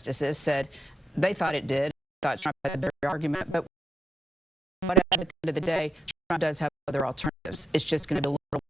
justices said they thought it did. Thought Trump had their argument, but whatever, at the end of the day, Trump does have other alternatives. It's just going to be a little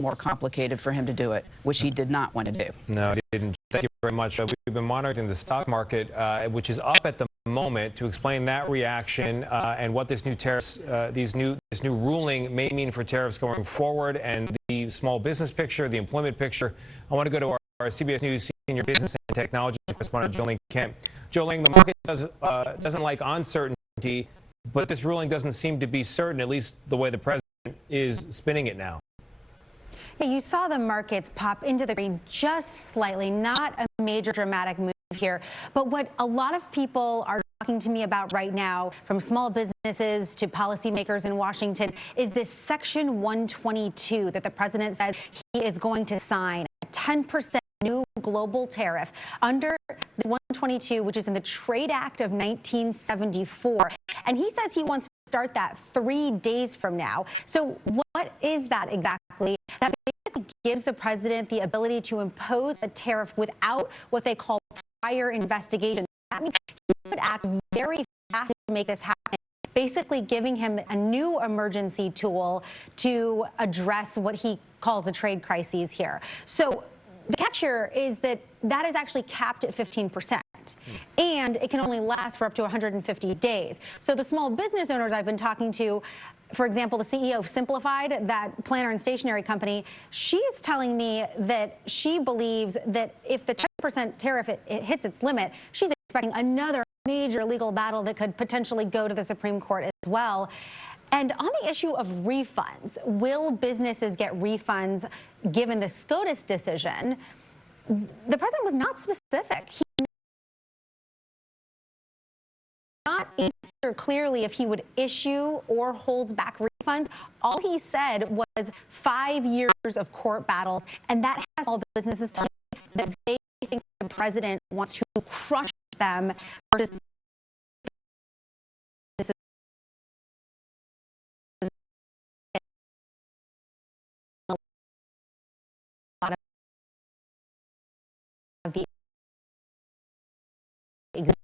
more complicated for him to do it, which he did not want to do. No, he didn't. Thank you very much. We've been monitoring the stock market, which is up at the moment. To explain that reaction and what this new tariffs, this new ruling may mean for tariffs going forward, and the small business picture, the employment picture, I want to go to our CBS News senior business and technology correspondent, Jolene Kemp. Jolene, the market doesn't like uncertainty, but this ruling doesn't seem to be certain, at least the way the president is spinning it now. Yeah, you saw the markets pop into the green just slightly, not a major dramatic move here. But what a lot of people are talking to me about right now, from small businesses to policymakers in Washington, is this Section 122 that the president says he is going to sign, a 10% new global tariff under the 122, which is in the Trade Act of 1974. And he says he wants to start that 3 days from now. So what is that exactly? That basically gives the president the ability to impose a tariff without what they call prior investigation. That means he would act very fast to make this happen, basically giving him a new emergency tool to address what he calls a trade crisis here. So the catch here is that that is actually capped at 15%. And it can only last for up to 150 days. So the small business owners I've been talking to, for example, the CEO of Simplified, that planner and stationery company, she is telling me that she believes that if the 10% tariff it hits its limit, she's expecting another major legal battle that could potentially go to the Supreme Court as well. And on the issue of refunds, will businesses get refunds given the SCOTUS decision? The president was not specific. He did not answer clearly if he would issue or hold back refunds. All he said was 5 years of court battles, and that has all businesses telling me that they think the president wants to crush them versus the exemption.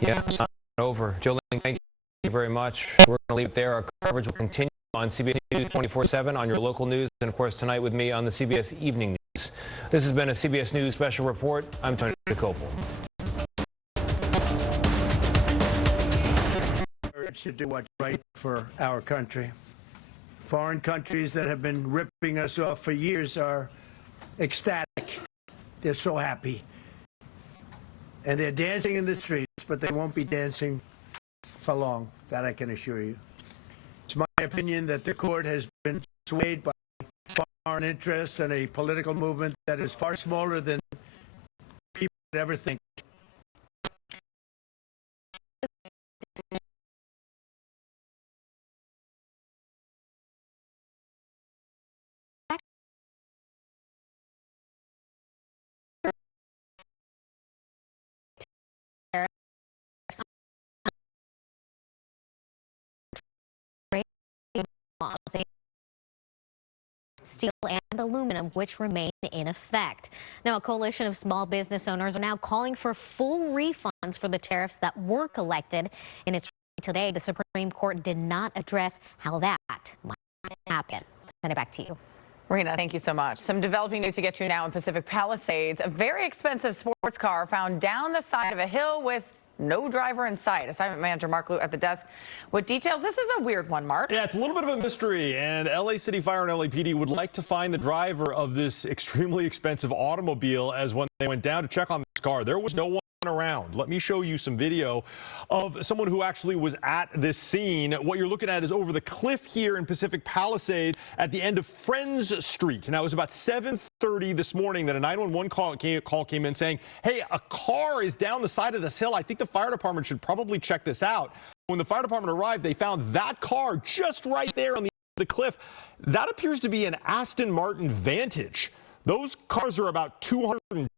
Yeah, it's not over. Jolene, thank you very much. We're going to leave it there. Our coverage will continue on CBS News 24/7, on your local news, and of course tonight with me on the CBS Evening News. This has been a CBS News special report. I'm Tony Copel. Urge to do what's right for our country. Foreign countries that have been ripping us off for years are ecstatic. They're so happy. And they're dancing in the streets, but they won't be dancing for long, that I can assure you. It's my opinion that the court has been swayed by foreign interests and a political movement that is far smaller than people would ever think. Steel and aluminum, which remain in effect. Now, a coalition of small business owners are now calling for full refunds for the tariffs that were collected. In its ruling today, the Supreme Court did not address how that might happen. Send it back to you. Marina, thank you so much. Some developing news to get to now in Pacific Palisades. A very expensive sports car found down the side of a hill with no driver in sight. Assignment manager Mark Liu at the desk with details. This is a weird one, Mark. Yeah, it's a little bit of a mystery, and LA City Fire and LAPD would like to find the driver of this extremely expensive automobile, as when they went down to check on this car, there was no one around. Let me show you some video of someone who actually was at this scene. What you're looking at is over the cliff here in Pacific Palisades at the end of Friends Street. Now, it was about 7:30 this morning that a 911 call came in saying, hey, a car is down the side of this hill. I think the fire department should probably check this out. When the fire department arrived, they found that car just right there on the end of the cliff. That appears to be an Aston Martin Vantage. Those cars are about 200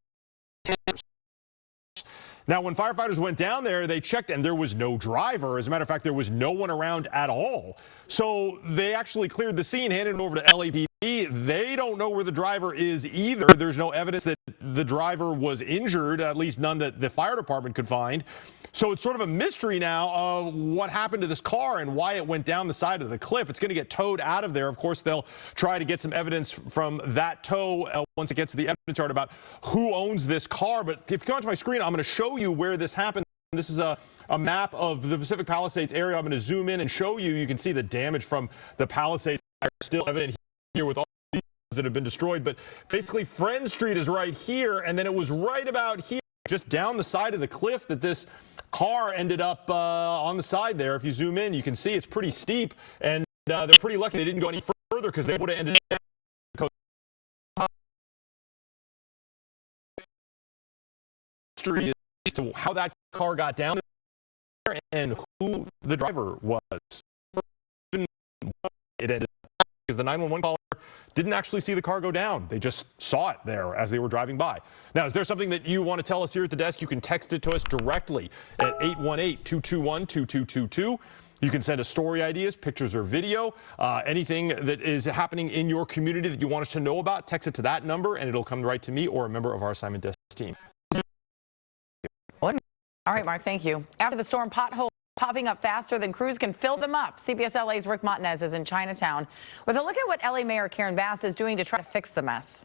Now, when firefighters went down there, they checked and there was no driver. As a matter of fact, there was no one around at all. So they actually cleared the scene, handed it over to LAPD. They don't know where the driver is either. There's no evidence that the driver was injured, at least none that the fire department could find. So it's sort of a mystery now of what happened to this car and why it went down the side of the cliff. It's going to get towed out of there. Of course, they'll try to get some evidence from that tow once it gets to the evidence chart about who owns this car. But if you go onto my screen, I'm going to show you where this happened. This is a map of the Pacific Palisades area. I'm going to zoom in and show you. You can see the damage from the Palisades are still evident here with all the that have been destroyed. But basically, Friend Street is right here, and then it was right about here, just down the side of the cliff, that this car ended up on the side there. If you zoom in, you can see it's pretty steep, and they're pretty lucky they didn't go any further because they would have ended up as to how that car got down there and who the driver was. It ended up because the 911 caller didn't actually see the car go down. They just saw it there as they were driving by. Now, is there something that you want to tell us here at the desk? You can text it to us directly at 818-221-2222. You can send us story ideas, pictures or video, anything that is happening in your community that you want us to know about. Text it to that number and it'll come right to me or a member of our assignment desk team. All right, Mark, thank you. After the storm, potholes popping up faster than crews can fill them up. CBS LA's Rick Montanez is in Chinatown with a look at what LA Mayor Karen Bass is doing to try to fix the mess.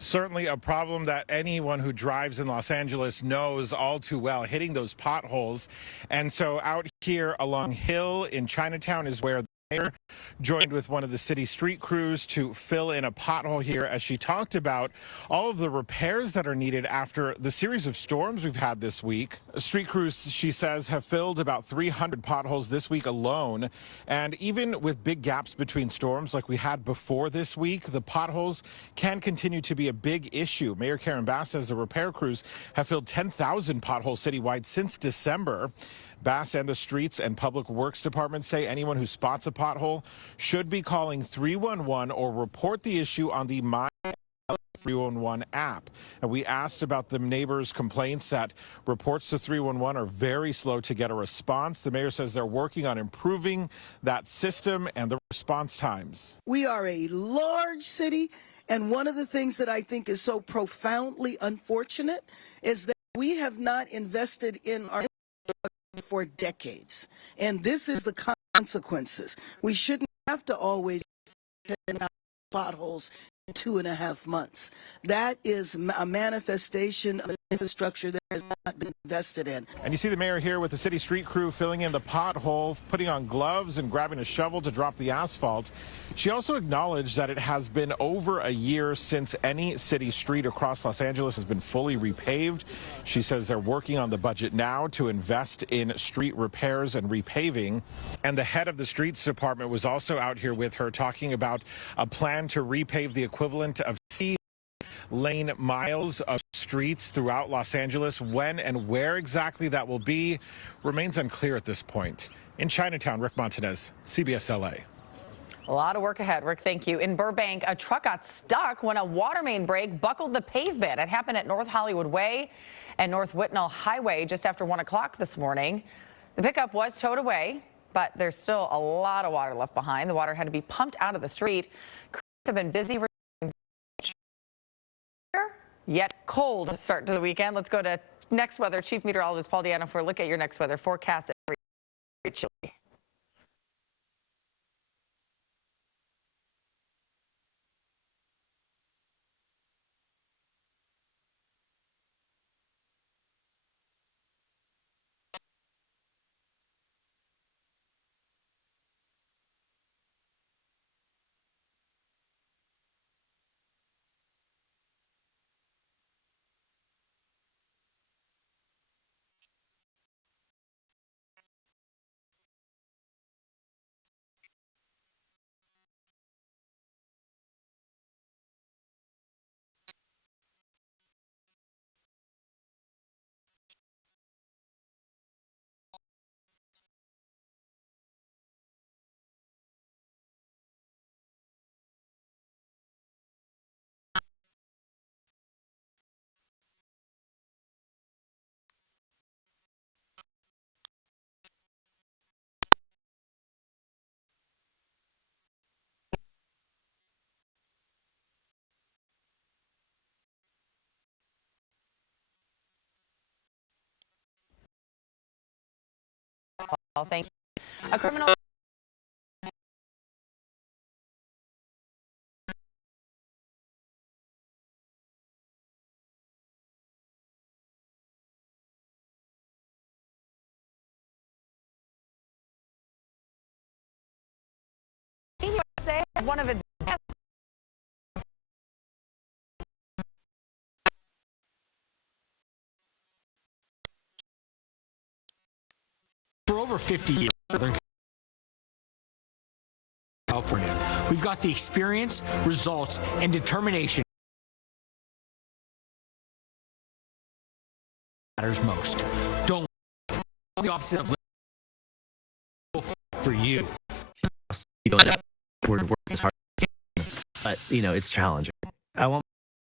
Certainly a problem that anyone who drives in Los Angeles knows all too well, hitting those potholes. And so out here along Hill in Chinatown is where the mayor joined with one of the city street crews to fill in a pothole here as she talked about all of the repairs that are needed after the series of storms we've had this week. Street crews, she says, have filled about 300 potholes this week alone. And even with big gaps between storms like we had before this week, the potholes can continue to be a big issue. Mayor Karen Bass says the repair crews have filled 10,000 potholes citywide since December. Bass and the Streets and Public Works Department say anyone who spots a pothole should be calling 311 or report the issue on the My 311 app. And we asked about the neighbors' complaints that reports to 311 are very slow to get a response. The mayor says they're working on improving that system and the response times. We are a large city, and one of the things that I think is so profoundly unfortunate is that we have not invested in our for decades, and this is the consequences. We shouldn't have to always potholes in 2.5 months. That is a manifestation of an infrastructure that has not been invested in. And you see the mayor here with the city street crew filling in the pothole, putting on gloves and grabbing a shovel to drop the asphalt. She also acknowledged that it has been over a year since any city street across Los Angeles has been fully repaved. She says they're working on the budget now to invest in street repairs and repaving. And the head of the streets department was also out here with her talking about a plan to repave the equivalent of lane miles of streets throughout Los Angeles. When and where exactly that will be remains unclear at this point. In Chinatown, Rick Montanez, CBS LA. A lot of work ahead, Rick. Thank you. In Burbank, a truck got stuck when a water main break buckled the pavement. It happened at North Hollywood Way and North Whitnall Highway just after 1 o'clock this morning. The pickup was towed away, but there's still a lot of water left behind. The water had to be pumped out of the street. Crews have been busy. Yet cold start to the weekend. Let's go to next weather. Chief Meteorologist Paul Diana for a look at your next weather forecast. Very chilly. Thank you. A criminal USA had one of its best. For over 50 years, Southern California, we've got the experience, results, and determination matters most. Don't the office of for you. We're working as hard as we can, but it's challenging. I want